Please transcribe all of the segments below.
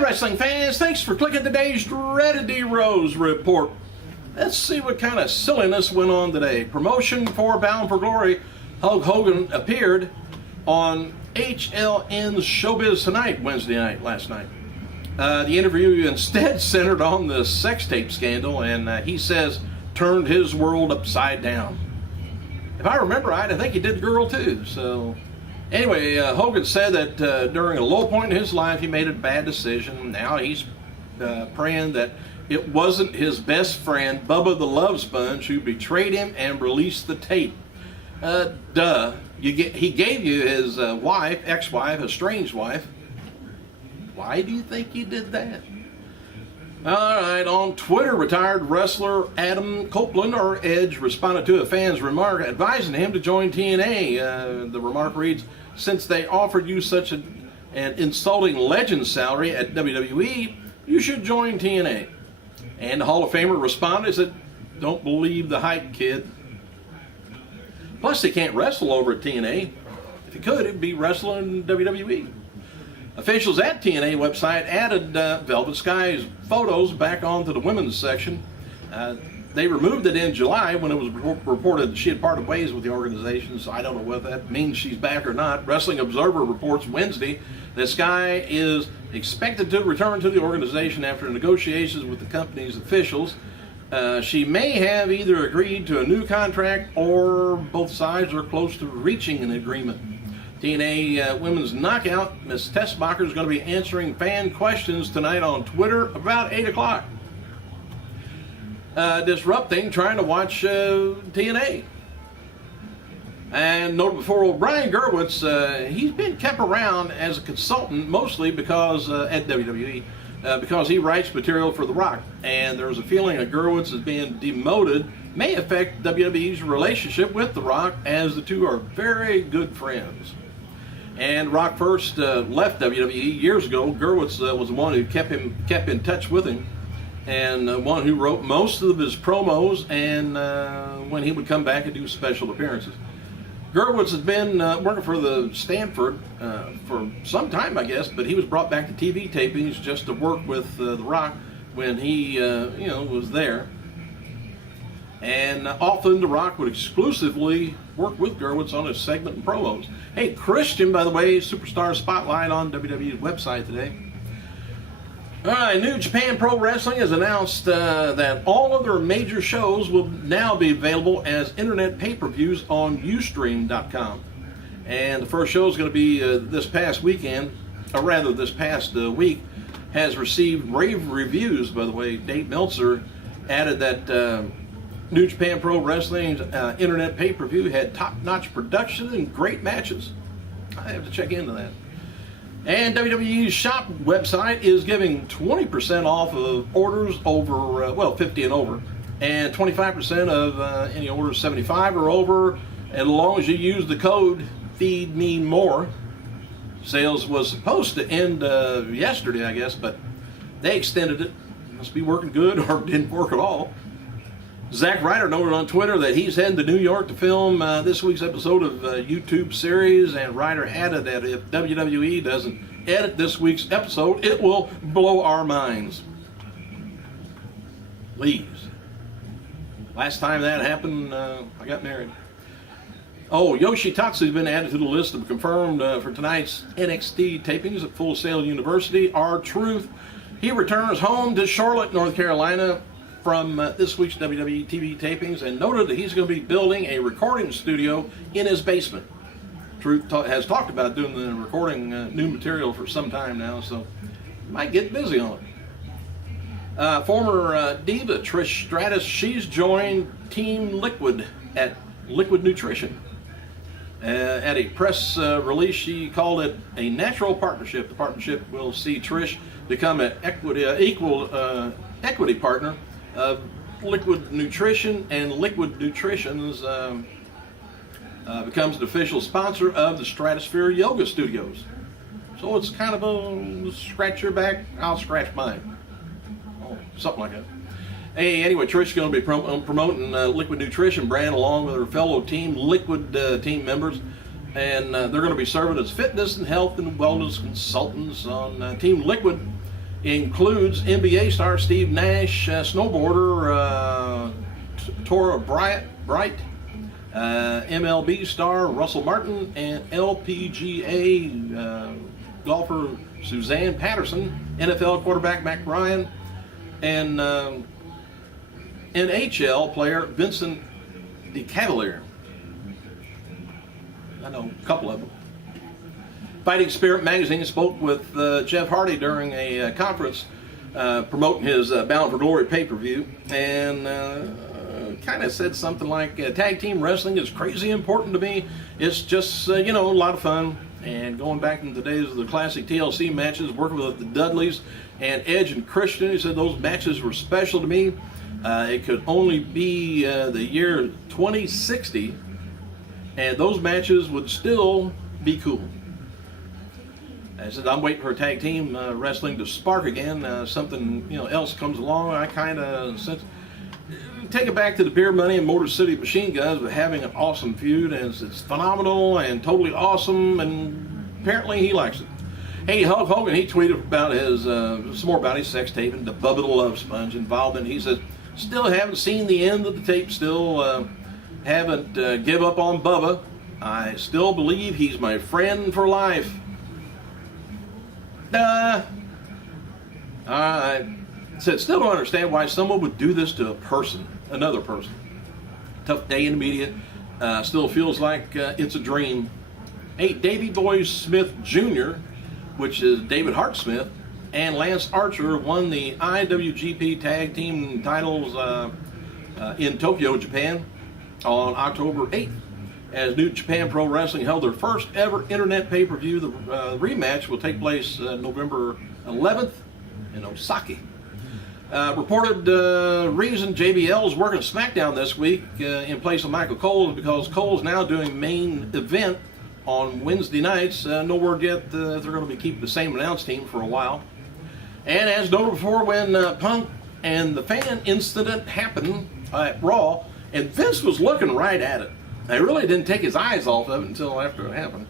Hi, wrestling fans. Thanks for clicking today's Dreaded D-Rose report. Let's see what kind of silliness went on today. Promotion for Bound for Glory. Hulk Hogan appeared on HLN's Showbiz Tonight Wednesday night, last night. The interview instead centered on the sex tape scandal, and he says turned his world upside down. If I remember right, I think he did the girl too. So anyway, Hogan said that during a low point in his life, he made a bad decision. Now he's praying that it wasn't his best friend, Bubba the Love Sponge, who betrayed him and released the tape. He gave you his wife, ex-wife, estranged wife. Why do you think he did that? All right, on Twitter, retired wrestler Adam Copeland, or Edge, responded to a fan's remark advising him to join TNA. The remark reads, "Since they offered you such an insulting legend salary at WWE, you should join TNA." And the Hall of Famer responded, said, "Don't believe the hype, kid." Plus, he can't wrestle over at TNA. If he could, it'd be wrestling WWE. Officials at TNA website added Velvet Sky's photos back onto the women's section. They removed it in July when it was reported she had parted ways with the organization, so I don't know whether that means she's back or not. Wrestling Observer reports Wednesday that Sky is expected to return to the organization after negotiations with the company's officials. She may have either agreed to a new contract or both sides are close to reaching an agreement. TNA Women's Knockout, Ms. Tessmacher, is going to be answering fan questions tonight on Twitter about 8 o'clock. Disrupting, trying to watch TNA. And note before, Brian Gerwitz, he's been kept around as a consultant mostly because at WWE, because he writes material for The Rock. And there's a feeling that Gerwitz is being demoted may affect WWE's relationship with The Rock, as the two are very good friends. And Rock first left WWE years ago. Gerwitz was the one who kept in touch with him, and one who wrote most of his promos and when he would come back and do special appearances. Gerwitz has been working for the Stanford for some time, I guess, but he was brought back to TV tapings just to work with The Rock when he was there. And often The Rock would exclusively work with Gerwitz on his segment and promos. Hey, Christian, by the way, Superstar Spotlight on WWE's website today. All right, New Japan Pro Wrestling has announced that all of their major shows will now be available as internet pay-per-views on Ustream.com. And the first show is going to be this past weekend, or rather this past week, has received rave reviews, by the way. Dave Meltzer added that New Japan Pro Wrestling's internet pay-per-view had top-notch production and great matches. I have to check into that. And WWE's shop website is giving 20% off of orders over, 50 and over, and 25% of any orders 75 or over, as long as you use the code FEEDMEMORE. Sales was supposed to end yesterday, I guess, but they extended it. Must be working good, or didn't work at all. Zack Ryder noted on Twitter that he's heading to New York to film this week's episode of YouTube series, and Ryder added that if WWE doesn't edit this week's episode, it will blow our minds. Please. Last time that happened, I got married. Oh, Yoshitatsu's been added to the list of confirmed for tonight's NXT tapings at Full Sail University. R-Truth, he returns home to Charlotte, North Carolina, from this week's WWE TV tapings, and noted that he's going to be building a recording studio in his basement. Truth has talked about doing the recording new material for some time now, so might get busy on it. Former diva Trish Stratus, she's joined Team Liquid at Liquid Nutrition. At a press release, she called it a natural partnership. The partnership will see Trish become an equity partner of Liquid Nutrition, and Liquid Nutrition's becomes an official sponsor of the Stratosphere Yoga Studios. So it's kind of a scratch your back, I'll scratch mine. Oh, something like that. Hey, anyway, Trish is going to be promoting Liquid Nutrition brand along with her fellow Team Liquid team members, and they're going to be serving as fitness and health and wellness consultants on Team Liquid. Includes NBA star Steve Nash, snowboarder Tora Bright, MLB star Russell Martin, and LPGA golfer Suzanne Patterson, NFL quarterback Mac Ryan, and NHL player Vincent DeCavalier. I know a couple of them. Fighting Spirit magazine spoke with Jeff Hardy during a conference promoting his Bound for Glory pay-per-view, and kind of said something like, tag team wrestling is crazy important to me. It's just, you know, a lot of fun. And going back in the days of the classic TLC matches, working with the Dudleys and Edge and Christian, he said those matches were special to me. It could only be the year 2060, and those matches would still be cool. I said, I'm waiting for a tag team wrestling to spark again. Something, you know, else comes along. I kind of sense. Take it back to the Beer Money and Motor City Machine Guns, but having an awesome feud, and it's phenomenal and totally awesome, and apparently he likes it. Hey, Hulk Hogan, he tweeted about his some more about his sex tape and the Bubba the Love Sponge involvement. He says, still haven't seen the end of the tape. Still haven't give up on Bubba. I still believe he's my friend for life. I said, still don't understand why someone would do this to a person, another person. Tough day in the media. Still feels like it's a dream. Hey, Davey Boy Smith Jr., which is David Hart Smith, and Lance Archer won the IWGP Tag Team titles in Tokyo, Japan on October 8th. As New Japan Pro Wrestling held their first ever internet pay-per-view. The rematch will take place November 11th in Osaka. Reported reason JBL is working SmackDown this week in place of Michael Cole is because Cole's now doing main event on Wednesday nights. No word yet if they're going to be keeping the same announce team for a while. And as noted before, when Punk and the fan incident happened at Raw, and Vince was looking right at it. He really didn't take his eyes off of it until after it happened.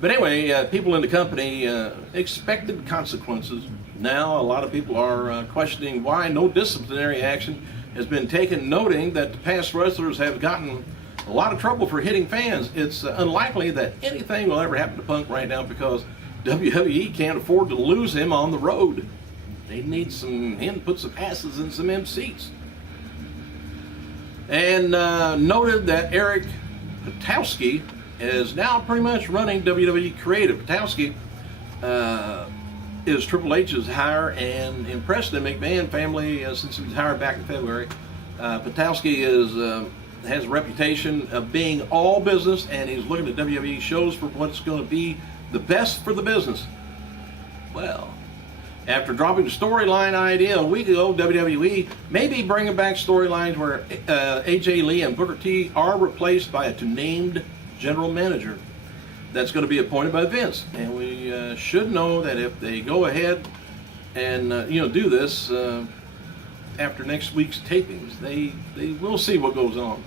But anyway, people in the company expected consequences. Now a lot of people are questioning why no disciplinary action has been taken, noting that the past wrestlers have gotten a lot of trouble for hitting fans. It's unlikely that anything will ever happen to Punk right now because WWE can't afford to lose him on the road. They need him to put some asses in some seats. And noted that Eric Patowski is now pretty much running WWE Creative. Patowski is Triple H's hire and impressed the McMahon family since he was hired back in February. Patowski has a reputation of being all business, and he's looking at WWE shows for what's going to be the best for the business. Well, after dropping the storyline idea a week ago, WWE may be bringing back storylines where AJ Lee and Booker T are replaced by a named general manager that's going to be appointed by Vince. And we should know that if they go ahead and do this after next week's tapings, they will see what goes on.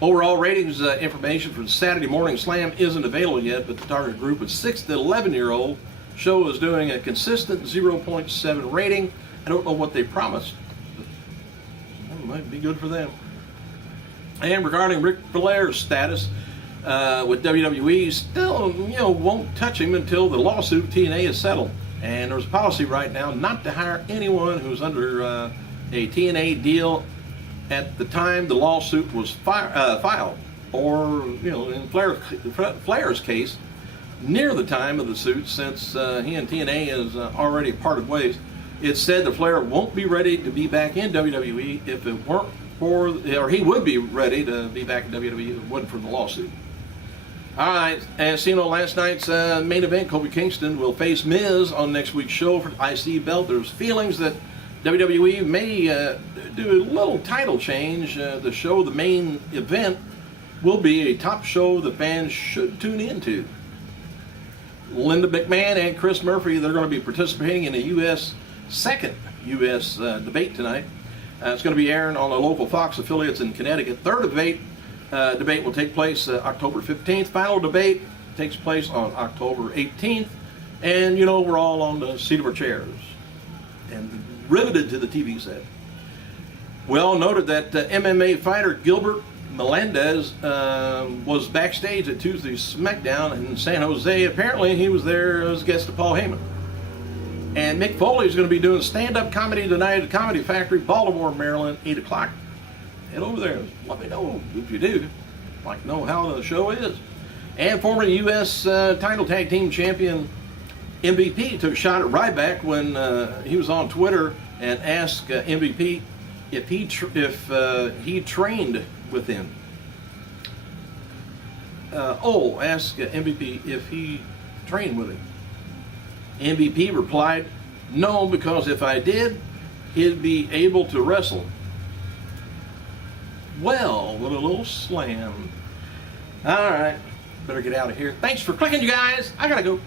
Overall ratings information for the Saturday Morning Slam isn't available yet, but the target group of 6 to 11-year-old show is doing a consistent 0.7 rating. I don't know what they promised, but that might be good for them. And regarding Ric Flair's status with WWE, still won't touch him until the lawsuit TNA is settled. And there's a policy right now not to hire anyone who's under a TNA deal at the time the lawsuit was filed, or in Flair's case, near the time of the suit, since he and TNA has already parted ways. It's said that Flair won't be ready to be back in WWE if it weren't for, or he would be ready to be back in WWE if it wasn't for the lawsuit. All right, as last night's main event, Kofi Kingston will face Miz on next week's show for the IC belt. There's feelings that WWE may do a little title change. The show, the main event, will be a top show the fans should tune into. Linda McMahon and Chris Murphy, they're going to be participating in a second U.S. debate tonight. It's going to be airing on the local Fox affiliates in Connecticut. Third debate will take place October 15th. Final debate takes place on October 18th. And, you know, we're all on the seat of our chairs and riveted to the TV set. We all noted that MMA fighter Gilbert Melendez was backstage at Tuesday's SmackDown in San Jose. Apparently, he was there as a guest of Paul Heyman. And Mick Foley is going to be doing stand-up comedy tonight at Comedy Factory, Baltimore, Maryland, 8 o'clock. Head over there. Let me know if you do. I'd like to know how the show is. And former U.S. title tag team champion MVP took a shot at Ryback when he was on Twitter and asked MVP if he trained with him. Asked MVP if he trained with him. MVP replied, "No, because if I did, he'd be able to wrestle." Well, what a little slam. All right, better get out of here. Thanks for clicking, you guys. I gotta go.